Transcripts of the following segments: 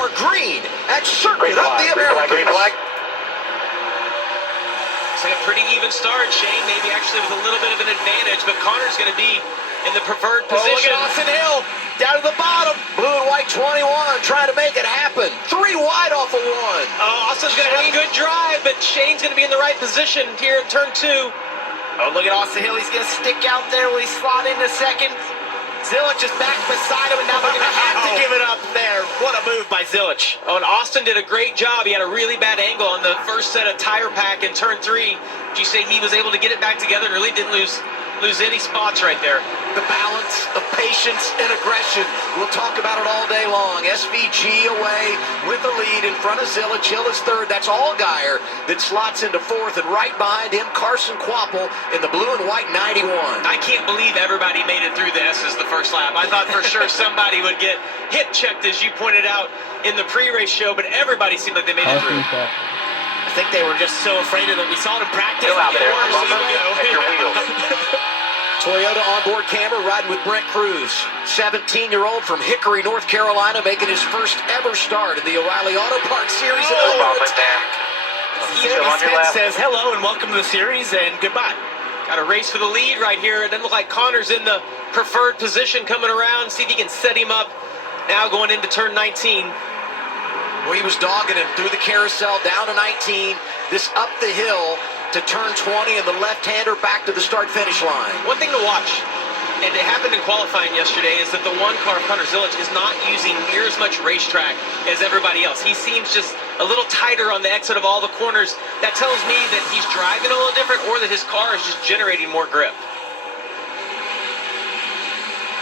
are green at Circuit of the Americas. It's like a pretty even start, Shane. Maybe actually with a little bit of an advantage, but Connor's going to be in the preferred position. Oh, look at Austin Hill down to the bottom. Blue and white 21 trying to make it happen. 3 wide off of 1. Oh, Austin's going to have a good drive, but Shane's going to be in the right position here at turn 2. Oh, look at Austin Hill. He's going to stick out there. Will he slot into second? Zilich is back beside him, and now they're going to have to give it up there. What a move by Zilich. Oh, and Austin did a great job. He had a really bad angle on the first set of tire pack in turn 3. Did you say he was able to get it back together and really didn't lose any spots right there? The balance of patience and aggression. We'll talk about it all day long. SVG away with the lead in front of Zilich. Hill is third. That's Allgaier that slots into fourth, and right behind him, Carson Kvapil in the blue and white 91. I can't believe everybody made it through the S's the first lap. I thought for sure somebody would get hip checked, as you pointed out in the pre-race show, but everybody seemed like they made it through. I think they were just so afraid of it. We saw it in practice. Still out there. Toyota onboard camera riding with Brent Cruz, 17-year-old from Hickory, North Carolina, making his first ever start in the O'Reilly Auto Parts Series. He says hello and welcome to the series and goodbye. Got a race for the lead right here. It doesn't look like Connor's in the preferred position coming around. See if he can set him up now going into turn 19. Well, he was dogging him through the carousel down to 19, this up the hill to turn 20, and the left-hander back to the start-finish line. One thing to watch, and it happened in qualifying yesterday, is that the one car of Connor Zilich is not using near as much racetrack as everybody else. He seems just a little tighter on the exit of all the corners. That tells me that he's driving a little different, or that his car is just generating more grip.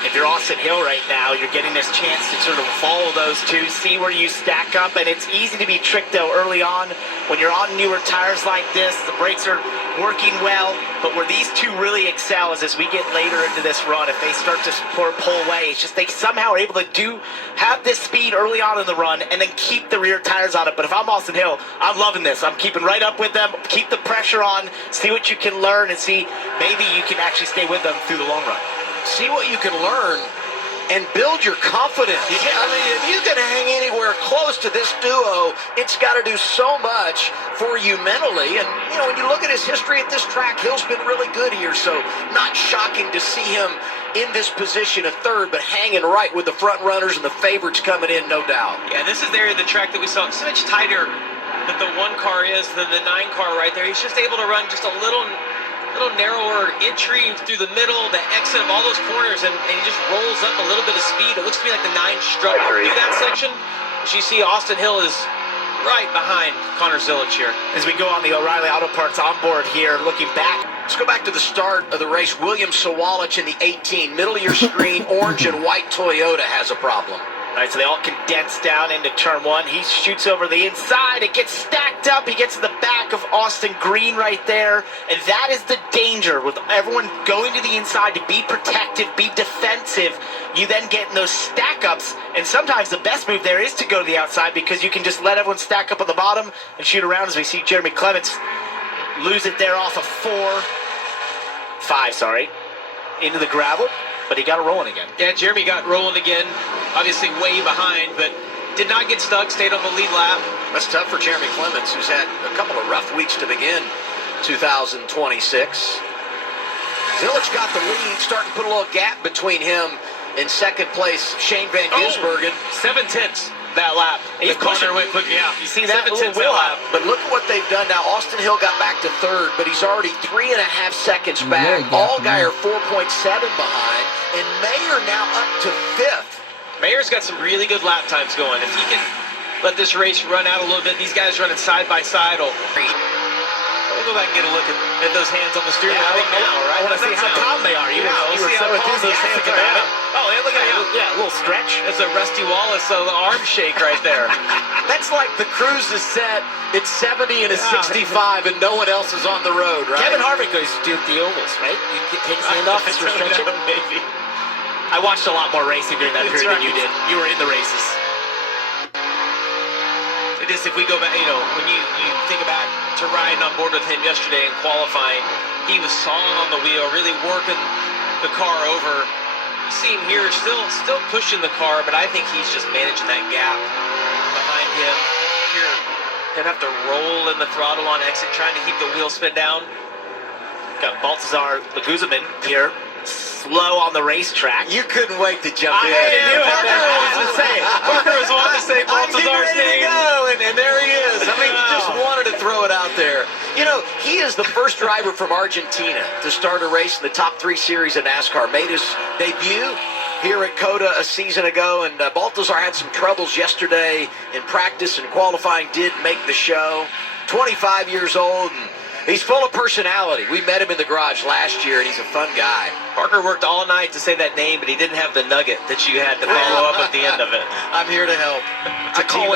If you're Austin Hill right now, you're getting this chance to sort of follow those two, see where you stack up, and it's easy to be tricked though early on when you're on newer tires like this. The brakes are working well, but where these two really excel is as we get later into this run. If they start to pull away, it's just they somehow are able to have this speed early on in the run and then keep the rear tires on it. But if I'm Austin Hill, I'm loving this. I'm keeping right up with them, keep the pressure on, see what you can learn, and see maybe you can actually stay with them through the long run. See what you can learn and build your confidence. I mean, if you can hang anywhere close to this duo, it's got to do so much for you mentally. And, you know, when you look at his history at this track, Hill's been really good here, so not shocking to see him in this position of third, but hanging right with the front runners and the favorites coming in, no doubt. Yeah, this is the area of the track that we saw. It's so much tighter that the 1 car is than the 9 car right there. He's just able to run just a little narrower entry through the middle, the exit of all those corners, and he just rolls up a little bit of speed. It looks to me like the 9 struggled through that section. As you see, Austin Hill is right behind Connor Zilich here. As we go on the O'Reilly Auto Parts onboard here, looking back. Let's go back to the start of the race. William Sawalich in the 18. Middle of your screen, orange and white Toyota has a problem. All right, so they all condense down into turn 1. He shoots over the inside. It gets stacked up. He gets to the back of Austin Green right there. And that is the danger with everyone going to the inside to be protective, be defensive. You then get in those stack-ups. And sometimes the best move there is to go to the outside because you can just let everyone stack up on the bottom and shoot around, as we see Jeremy Clements lose it there off of 5, into the gravel. But he got it rolling again. Yeah, Jeremy got rolling again. Obviously way behind, but did not get stuck, stayed on the lead lap. That's tough for Jeremy Clements, who's had a couple of rough weeks to begin 2026. Zilich got the lead, starting to put a little gap between him and second place Shane Van Gisbergen. 7/10 that lap. He's pushing. Went quick, yeah. You see that? 7/10 that lap. But look at what they've done now. Austin Hill got back to third, but he's already 3.5 seconds back. Allgaier 4.7 behind, and Mayer now up to 5th. Mayer's got some really good lap times going. If he can let this race run out a little bit, these guys running side by side will... We'll go back and get a look at those hands on the steering wheel now, right? I want to see how calm they are. You were so enthusiastic about it. Oh, yeah, look at that. Yeah, a little stretch. That's a Rusty Wallace arm shake right there. That's like the cruise is set, it's 70 and a 65, and no one else is on the road, right? Kevin Harvick goes to the ovals, right? You take his hand off, it's stretching. Maybe. I watched a lot more racing during that period than you did. You were in the races. It is, if we go back, you know, when you think back to riding on board with him yesterday in qualifying, he was solid on the wheel, really working the car over. You see him here still pushing the car, but I think he's just managing that gap him here. Gonna have to roll in the throttle on exit, trying to keep the wheel spin down. Got Baltazar Laguzaman here, slow on the racetrack. You couldn't wait to jump in. Parker was wanting to say Baltazar's name. And there he is. I mean, he just wanted to throw it out there. You know, he is the first driver from Argentina to start a race in the top 3 series of NASCAR. Made his debut here at COTA a season ago, and Baltazar had some troubles yesterday in practice and qualifying, did make the show. 25 years old, and he's full of personality. We met him in the garage last year, and he's a fun guy. Parker worked all night to say that name, but he didn't have the nugget that you had to follow up at the end of it. I'm here to help. I call it